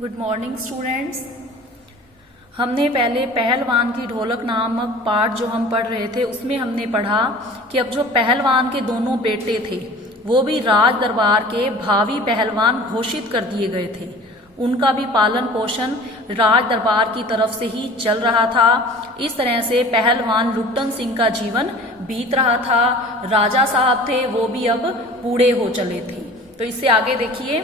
Good morning students. हमने पहले पहलवान की ढोलक नामक पाठ जो हम पढ़ रहे थे उसमें हमने पढ़ा कि अब जो पहलवान के दोनों बेटे थे वो भी राज दरबार के भावी पहलवान घोषित कर दिए गए थे। उनका भी पालन पोषण राज दरबार की तरफ से ही चल रहा था। इस तरह से पहलवान लुट्टन सिंह का जीवन बीत रहा था। राजा साहब थे वो भी अब बूढ़े हो चले थे। तो इससे आगे देखिए,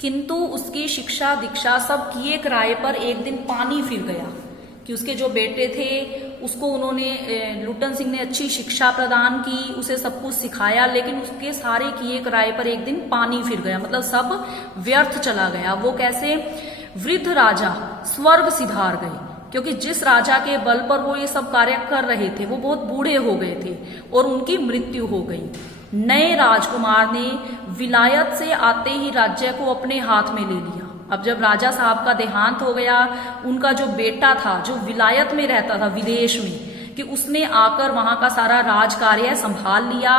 किंतु उसकी शिक्षा दीक्षा सब किए कराए पर एक दिन पानी फिर गया कि उसके जो बेटे थे उसको उन्होंने लुट्टन सिंह ने अच्छी शिक्षा प्रदान की, उसे सब कुछ सिखाया, लेकिन उसके सारे किए कराए पर एक दिन पानी फिर गया, मतलब सब व्यर्थ चला गया। वो कैसे? वृद्ध राजा स्वर्ग सिधार गए, क्योंकि जिस राजा के बल पर वो ये सब कार्य कर रहे थे वो बहुत बूढ़े हो गए थे और उनकी मृत्यु हो गई। नए राजकुमार ने विलायत से आते ही राज्य को अपने हाथ में ले लिया। अब जब राजा साहब का देहांत हो गया, उनका जो बेटा था जो विलायत में रहता था विदेश में, कि उसने आकर वहां का सारा राज कार्य संभाल लिया।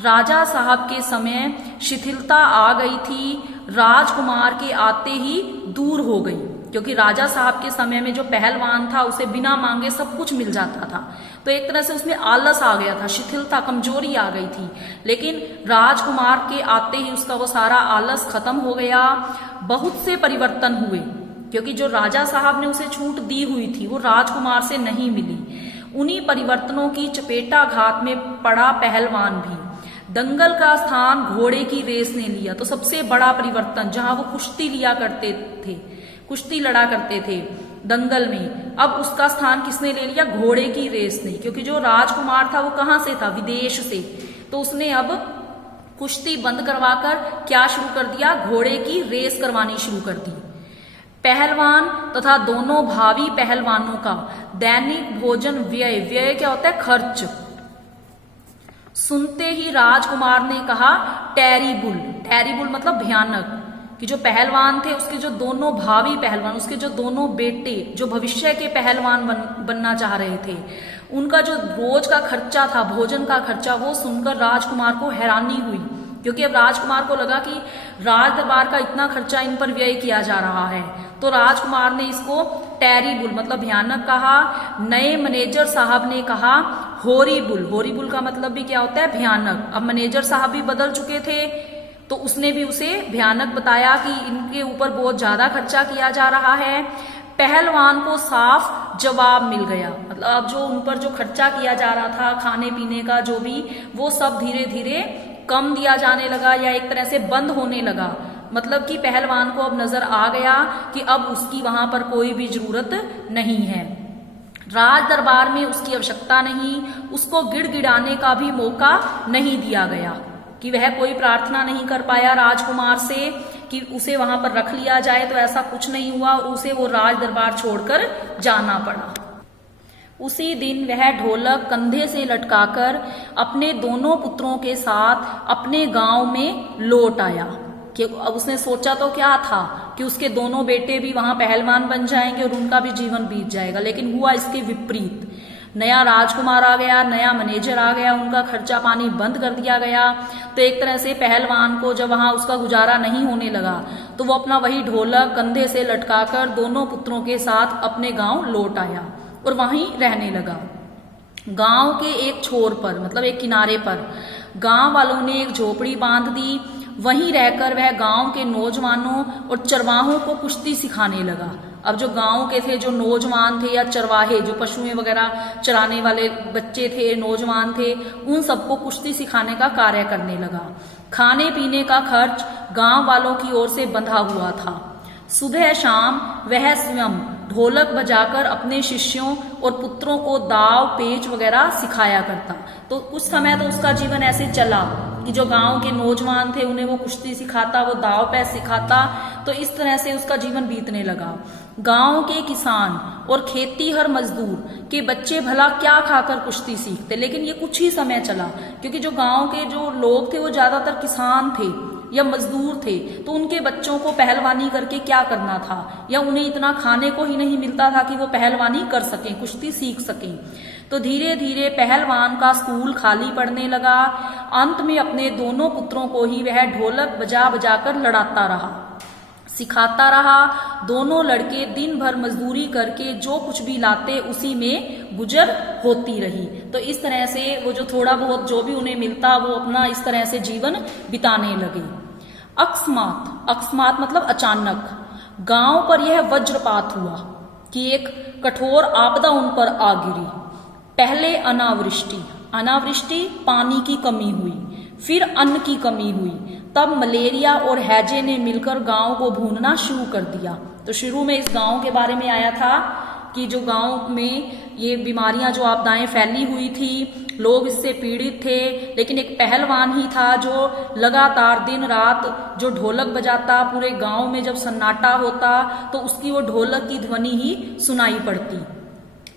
राजा साहब के समय शिथिलता आ गई थी, राजकुमार के आते ही दूर हो गई, क्योंकि राजा साहब के समय में जो पहलवान था उसे बिना मांगे सब कुछ मिल जाता था, तो एक तरह से उसमें आलस आ गया था, शिथिलता, कमजोरी आ गई थी। लेकिन राजकुमार के आते ही उसका वो सारा आलस खत्म हो गया। बहुत से परिवर्तन हुए, क्योंकि जो राजा साहब ने उसे छूट दी हुई थी वो राजकुमार से नहीं मिली। उन्हीं परिवर्तनों की चपेटाघात में पड़ा पहलवान भी। दंगल का स्थान घोड़े की रेस ने लिया। तो सबसे बड़ा परिवर्तन, जहां वो कुश्ती लिया करते थे, कुश्ती लड़ा करते थे दंगल में, अब उसका स्थान किसने ले लिया? घोड़े की रेस ने। क्योंकि जो राजकुमार था वो कहां से था? विदेश से। तो उसने अब कुश्ती बंद करवाकर क्या शुरू कर दिया? घोड़े की रेस करवानी शुरू कर दी। पहलवान तथा दोनों भावी पहलवानों का दैनिक भोजन व्यय, व्यय क्या होता है? खर्च। सुनते ही राजकुमार ने कहा टेरिबुल। टेरिबुल मतलब भयानक, कि जो पहलवान थे उसके जो दोनों भावी पहलवान, उसके जो दोनों बेटे जो भविष्य के पहलवान बनना चाह रहे थे, उनका जो रोज का खर्चा था, भोजन का खर्चा, वो सुनकर राजकुमार को हैरानी हुई। क्योंकि अब राजकुमार को लगा कि राज दरबार का इतना खर्चा इन पर व्यय किया जा रहा है, तो राजकुमार ने इसको टेरिबुल मतलब भयानक कहा। नए मैनेजर साहब ने कहा होरिबुल। होरिबुल का मतलब भी क्या होता है? भयानक। अब मैनेजर साहब भी बदल चुके थे, तो उसने भी उसे भयानक बताया कि इनके ऊपर बहुत ज्यादा खर्चा किया जा रहा है। पहलवान को साफ जवाब मिल गया, मतलब अब जो उन पर जो खर्चा किया जा रहा था खाने पीने का जो भी, वो सब धीरे धीरे कम दिया जाने लगा या एक तरह से बंद होने लगा। मतलब कि पहलवान को अब नजर आ गया कि अब उसकी वहां पर कोई भी जरूरत नहीं है, राज दरबार में उसकी आवश्यकता नहीं, उसको गिड़गिड़ाने का भी मौका नहीं दिया गया, कि वह कोई प्रार्थना नहीं कर पाया राजकुमार से कि उसे वहां पर रख लिया जाए, तो ऐसा कुछ नहीं हुआ और उसे वो राज दरबार छोड़कर जाना पड़ा। उसी दिन वह ढोलक कंधे से लटकाकर अपने दोनों पुत्रों के साथ अपने गांव में लौट आया। कि अब उसने सोचा तो क्या था कि उसके दोनों बेटे भी वहां पहलवान बन जाएंगे और उनका भी जीवन बीत जाएगा, लेकिन हुआ इसके विपरीत। नया राजकुमार आ गया, नया मैनेजर आ गया, उनका खर्चा पानी बंद कर दिया गया। तो एक तरह से पहलवान को जब वहां उसका गुजारा नहीं होने लगा तो वो अपना वही ढोलक कंधे से लटकाकर दोनों पुत्रों के साथ अपने गांव लौट आया और वहीं रहने लगा। गांव के एक छोर पर मतलब एक किनारे पर गांव वालों ने एक झोपड़ी बांध दी। वहीं रहकर वह गांव के नौजवानों और चरवाहों को कुश्ती सिखाने लगा। अब जो गांव के थे, जो नौजवान थे या चरवाहे, जो पशुएं वगैरह चराने वाले बच्चे थे, नौजवान थे, उन सबको कुश्ती सिखाने का कार्य करने लगा। खाने पीने का खर्च गांव वालों की ओर से बंधा हुआ था। सुबह शाम वह स्वयं ढोलक बजाकर अपने शिष्यों और पुत्रों को दाव पेच वगैरह सिखाया करता। तो कुछ समय तो उसका जीवन ऐसे चला कि जो गांव के नौजवान थे उन्हें वो कुश्ती सिखाता, वो दाव पेच सिखाता, तो इस तरह से उसका जीवन बीतने लगा। गांव के किसान और खेती हर मजदूर के बच्चे भला क्या खाकर कुश्ती सीखते, लेकिन ये कुछ ही समय चला, क्योंकि जो गांव के जो लोग थे वो ज्यादातर किसान थे या मजदूर थे, तो उनके बच्चों को पहलवानी करके क्या करना था, या उन्हें इतना खाने को ही नहीं मिलता था कि वो पहलवानी कर सकें, कुश्ती सीख सकें। तो धीरे धीरे पहलवान का स्कूल खाली पड़ने लगा। अंत में अपने दोनों पुत्रों को ही वह ढोलक बजा बजाकर लड़ाता रहा। सिखाता रहा। दोनों लड़के दिन भर मजदूरी करके जो कुछ भी लाते उसी में गुजर होती रही। तो इस तरह से वो जो थोड़ा बहुत जो भी उन्हें मिलता वो अपना इस तरह से जीवन बिताने लगे। अकस्मात, अकस्मात मतलब अचानक, गांव पर यह वज्रपात हुआ कि एक कठोर आपदा उन पर आ गिरी। पहले अनावृष्टि, अनावृष्टि पानी की कमी हुई, फिर अन्न की कमी हुई, तब मलेरिया और हैजे ने मिलकर गांव को भूनना शुरू कर दिया। तो शुरू में इस गांव के बारे में आया था कि जो गांव में ये बीमारियां जो आपदाएं फैली हुई थी, लोग इससे पीड़ित थे, लेकिन एक पहलवान ही था जो लगातार दिन रात जो ढोलक बजाता, पूरे गांव में जब सन्नाटा होता तो उसकी वो ढोलक की ध्वनि ही सुनाई पड़ती।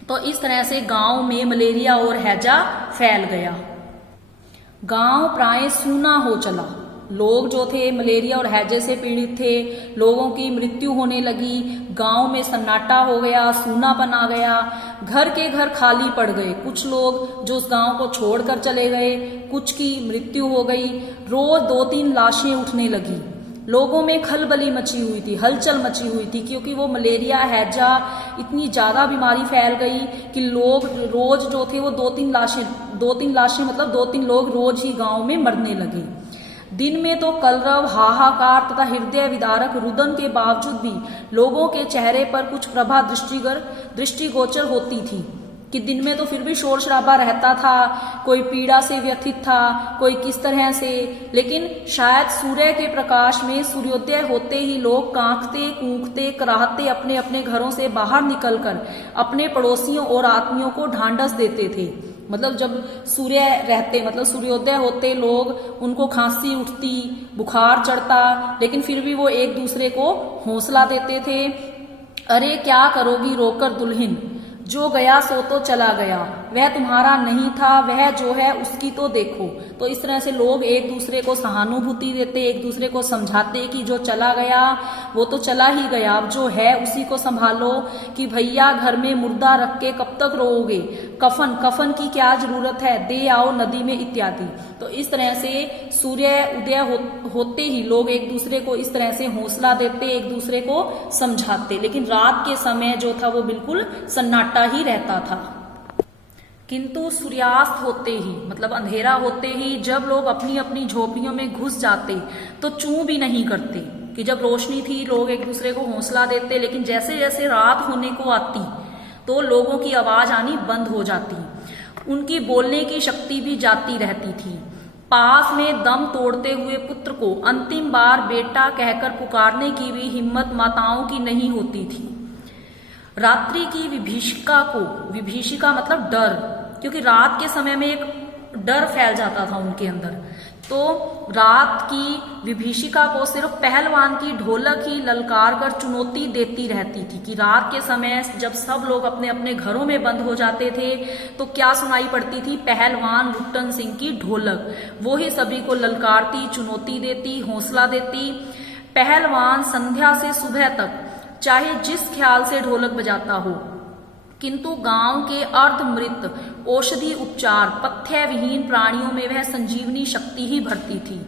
तो इस तरह से गांव में मलेरिया और हैजा फैल गया। गांव प्राय सूना हो चला। लोग जो थे मलेरिया और हैजे से पीड़ित थे, लोगों की मृत्यु होने लगी, गांव में सन्नाटा हो गया, सूनापन आ गया, घर के घर खाली पड़ गए। कुछ लोग जो उस गांव को छोड़कर चले गए, कुछ की मृत्यु हो गई। रोज 2-3 लाशें उठने लगी। लोगों में खलबली मची हुई थी, हलचल मची हुई थी, क्योंकि वो मलेरिया हैजा इतनी ज्यादा बीमारी फैल गई कि लोग रोज जो थे वो 2-3 लाशें मतलब 2-3 लोग रोज ही गांव में मरने लगे। दिन में तो कलरव, हाहाकार तथा हृदय विदारक रुदन के बावजूद भी लोगों के चेहरे पर कुछ प्रभा दृष्टिगोचर होती थी कि दिन में तो फिर भी शोर शराबा रहता था, कोई पीड़ा से व्यथित था, कोई किस तरह से, लेकिन शायद सूर्य के प्रकाश में सूर्योदय होते ही लोग कांखते कूकते कराहते अपने अपने घरों से बाहर निकलकर अपने पड़ोसियों और आत्मियों को ढांढस देते थे। मतलब जब सूर्य रहते, मतलब सूर्योदय होते, लोग उनको खांसी उठती, बुखार चढ़ता, लेकिन फिर भी वो एक दूसरे को हौसला देते थे। अरे क्या करोगी रोकर दुल्हन, जो गया सो तो चला गया, वह तुम्हारा नहीं था, वह जो है उसकी तो देखो। तो इस तरह से लोग एक दूसरे को सहानुभूति देते, एक दूसरे को समझाते कि जो चला गया वो तो चला ही गया, अब जो है उसी को संभालो, कि भैया घर में मुर्दा रख के कब तक रोओगे, कफन की क्या जरूरत है, दे आओ नदी में, इत्यादि। तो इस तरह से सूर्य उदय होते ही लोग एक दूसरे को इस तरह से हौसला देते, एक दूसरे को समझाते। लेकिन रात के समय जो था वो बिल्कुल सन्नाटा ही रहता था। किंतु सूर्यास्त होते ही, मतलब अंधेरा होते ही, जब लोग अपनी अपनी झोपड़ियों में घुस जाते तो चूं भी नहीं करते। कि जब रोशनी थी लोग एक दूसरे को हौसला देते, लेकिन जैसे जैसे रात होने को आती तो लोगों की आवाज आनी बंद हो जाती, उनकी बोलने की शक्ति भी जाती रहती थी। पास में दम तोड़ते हुए पुत्र को अंतिम बार बेटा कहकर पुकारने की भी हिम्मत माताओं की नहीं होती थी। रात्रि की विभीषिका मतलब डर, क्योंकि रात के समय में एक डर फैल जाता था उनके अंदर। तो रात की विभीषिका को सिर्फ पहलवान की ढोलक ही ललकार कर चुनौती देती रहती थी कि रात के समय जब सब लोग अपने अपने घरों में बंद हो जाते थे तो क्या सुनाई पड़ती थी, पहलवान लुट्टन सिंह की ढोलक, वो ही सभी को ललकारती, चुनौती देती, हौसला देती। पहलवान संध्या से सुबह तक चाहे जिस ख्याल से ढोलक बजाता हो, किंतु गांव के अर्धमृत औषधि उपचार पथ्य विहीन प्राणियों में वह संजीवनी शक्ति ही भरती थी।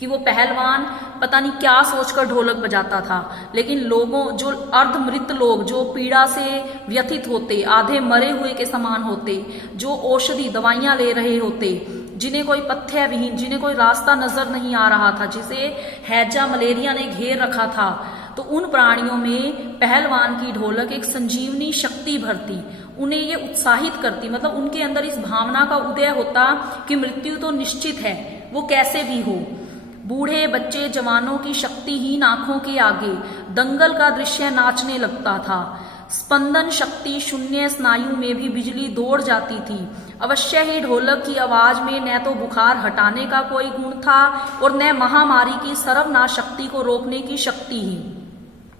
कि वो पहलवान पता नहीं क्या सोचकर ढोलक बजाता था, लेकिन लोगों, जो अर्धमृत लोग, जो पीड़ा से व्यथित होते, आधे मरे हुए के समान होते, जो औषधि दवाइयां ले रहे होते, जिन्हें कोई पथ्य विहीन, जिन्हें कोई रास्ता नजर नहीं आ रहा था, जिसे हैजा मलेरिया ने घेर रखा था, तो उन प्राणियों में पहलवान की ढोलक एक संजीवनी शक्ति भरती, उन्हें ये उत्साहित करती। मतलब उनके अंदर इस भावना का उदय होता कि मृत्यु तो निश्चित है, वो कैसे भी हो। बूढ़े बच्चे जवानों की शक्तिहीन आंखों के आगे दंगल का दृश्य नाचने लगता था। स्पंदन शक्ति शून्य स्नायु में भी बिजली दौड़ जाती थी। अवश्य ही ढोलक की आवाज में न तो बुखार हटाने का कोई गुण था और न महामारी की सर्वनाश शक्ति को रोकने की शक्ति ही।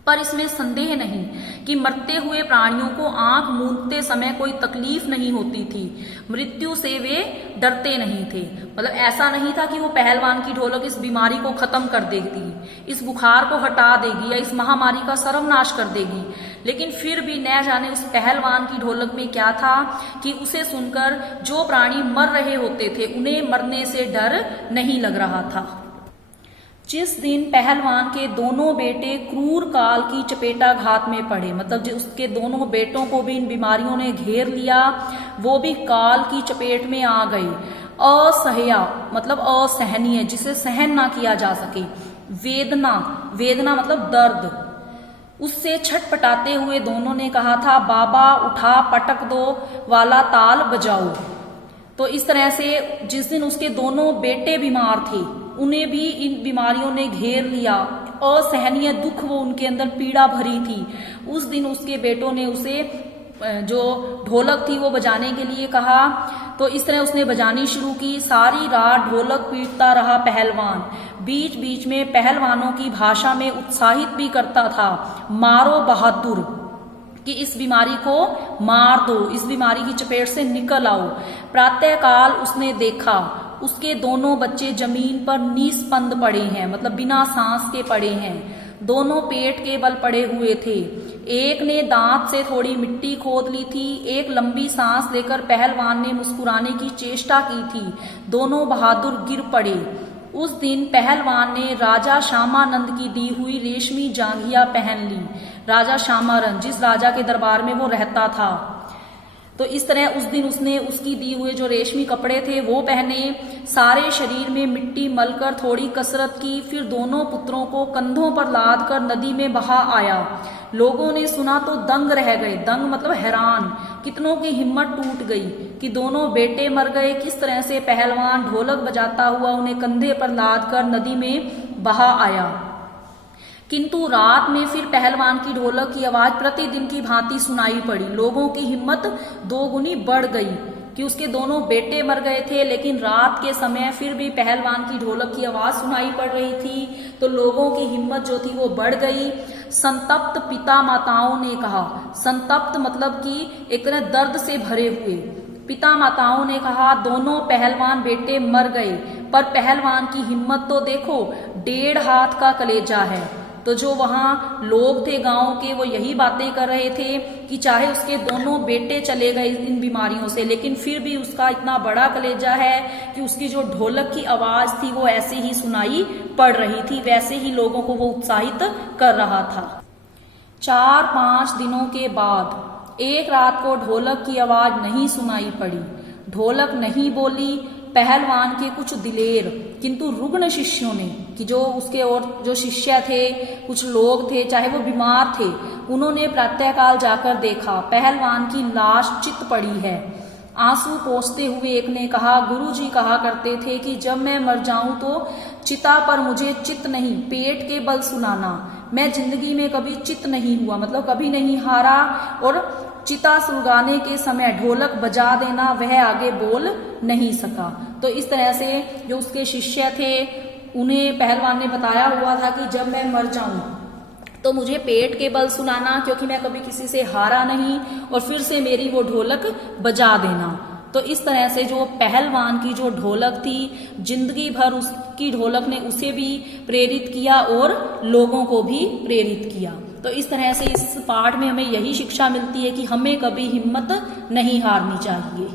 पर इसमें संदेह नहीं कि मरते हुए प्राणियों को आंख मूंदते समय कोई तकलीफ नहीं होती थी, मृत्यु से वे डरते नहीं थे। मतलब ऐसा नहीं था कि वो पहलवान की ढोलक इस बीमारी को खत्म कर देगी, इस बुखार को हटा देगी या इस महामारी का सर्वनाश कर देगी, लेकिन फिर भी न जाने उस पहलवान की ढोलक में क्या था कि उसे सुनकर जो प्राणी मर रहे होते थे उन्हें मरने से डर नहीं लग रहा था। जिस दिन पहलवान के दोनों बेटे क्रूर काल की चपेटाघात में पड़े, मतलब जो उसके दोनों बेटों को भी इन बीमारियों ने घेर लिया, वो भी काल की चपेट में आ गए। असह्या मतलब असहनीय, जिसे सहन ना किया जा सके। वेदना, वेदना मतलब दर्द, उससे छटपटाते हुए दोनों ने कहा था, बाबा उठा पटक दो वाला ताल बजाओ। तो इस तरह से जिस दिन उसके दोनों बेटे बीमार थे, उन्हें भी इन बीमारियों ने घेर लिया, असहनीय दुख वो उनके अंदर पीड़ा भरी थी। उस दिन उसके बेटों ने उसे जो ढोलक थी वो बजाने के लिए कहा, तो इस तरह उसने बजानी शुरू की। सारी रात ढोलक पीटता रहा पहलवान, बीच बीच में पहलवानों की भाषा में उत्साहित भी करता था, मारो बहादुर, कि इस बीमारी को मार दो, इस बीमारी की चपेट से निकल आओ। प्रातःकाल उसने देखा उसके दोनों बच्चे जमीन पर निस्पंद पड़े हैं, मतलब बिना सांस के पड़े हैं, दोनों पेट के बल पड़े हुए थे। एक ने दांत से थोड़ी मिट्टी खोद ली थी, एक लंबी सांस लेकर पहलवान ने मुस्कुराने की चेष्टा की थी। दोनों बहादुर गिर पड़े। उस दिन पहलवान ने राजा श्यामानंद की दी हुई रेशमी जांघिया पहन ली। राजा श्यामानंद, जिस राजा के दरबार में वो रहता था, तो इस तरह उस दिन उसने उसकी दी हुए जो रेशमी कपड़े थे वो पहने। सारे शरीर में मिट्टी मलकर थोड़ी कसरत की, फिर दोनों पुत्रों को कंधों पर लाद कर नदी में बहा आया। लोगों ने सुना तो दंग रह गए, दंग मतलब हैरान, कितनों की हिम्मत टूट गई कि दोनों बेटे मर गए। किस तरह से पहलवान ढोलक बजाता हुआ उन्हें कंधे पर लाद कर नदी में बहा आया। किंतु रात में फिर पहलवान की ढोलक की आवाज प्रतिदिन की भांति सुनाई पड़ी। लोगों की हिम्मत दोगुनी बढ़ गई कि उसके दोनों बेटे मर गए थे, लेकिन रात के समय फिर भी पहलवान की ढोलक की आवाज सुनाई पड़ रही थी, तो लोगों की हिम्मत जो थी वो बढ़ गई। संतप्त पिता माताओं ने कहा, संतप्त मतलब कि एक तरह दर्द से भरे हुए, पिता माताओं ने कहा, दोनों पहलवान बेटे मर गए, पर पहलवान की हिम्मत तो देखो, 1.5 हाथ का कलेजा है। तो जो वहां लोग थे गांव के, वो यही बातें कर रहे थे कि चाहे उसके दोनों बेटे चले गए इन बीमारियों से, लेकिन फिर भी उसका इतना बड़ा कलेजा है कि उसकी जो ढोलक की आवाज थी वो ऐसे ही सुनाई पड़ रही थी, वैसे ही लोगों को वो उत्साहित कर रहा था। 4-5 दिनों के बाद एक रात को ढोलक की आवाज नहीं सुनाई पड़ी, ढोलक नहीं बोली। पहलवान के कुछ दिलेर किंतु रुग्ण शिष्यों ने, कि जो उसके और जो शिष्य थे, कुछ लोग थे, चाहे वो बीमार थे, उन्होंने प्रातःकाल जाकर देखा पहलवान की लाश चित पड़ी है। आंसू पोंछते हुए एक ने कहा, गुरुजी कहा करते थे कि जब मैं मर जाऊं तो चिता पर मुझे चित नहीं, पेट के बल सुनाना। मैं जिंदगी में कभी चित नहीं हुआ, मतलब कभी नहीं हारा, और चिता सुलगाने के समय ढोलक बजा देना, वह आगे बोल नहीं सका। तो इस तरह से जो उसके शिष्य थे उन्हें पहलवान ने बताया हुआ था कि जब मैं मर जाऊं तो मुझे पेट के बल सुनाना, क्योंकि मैं कभी किसी से हारा नहीं, और फिर से मेरी वो ढोलक बजा देना। तो इस तरह से जो पहलवान की जो ढोलक थी, जिंदगी भर उसकी ढोलक ने उसे भी प्रेरित किया और लोगों को भी प्रेरित किया। तो इस तरह से इस पाठ में हमें यही शिक्षा मिलती है कि हमें कभी हिम्मत नहीं हारनी चाहिए।